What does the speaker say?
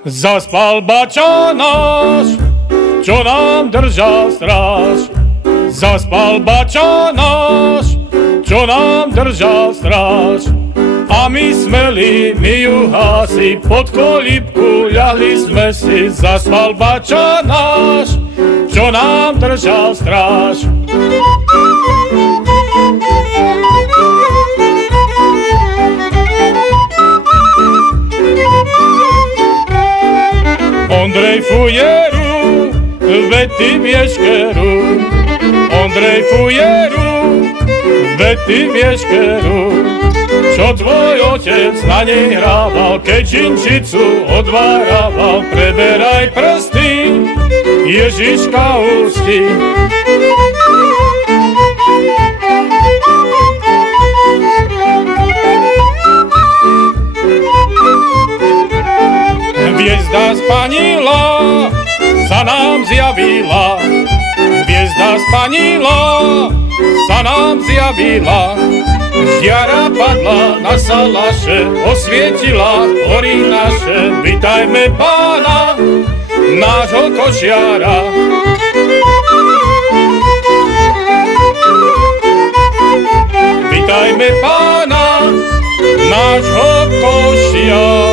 Zaspal bača náš, čo nám držal stráž. Zaspal bača náš, čo nám držal stráž. A my smeli, my juhási, pod kolíbku ľahli sme si. Zaspal bača náš, čo nám držal stráž. Ondrej Fujeru, veď ty vieš keru. Ondrej Fujeru, veď ty vieš keru. Čo tvoj otec na nej hrával, keď činčicu odvárával. Preberaj prsty, Ježiška ústi. Hviezda spanila sa nám zjavila. Hviezda spanila sa nám zjavila. Žiara padla na salaše, osvietila hory naše. Vitajme pána, nášho košiara. Vitajme pána, nášho košiara.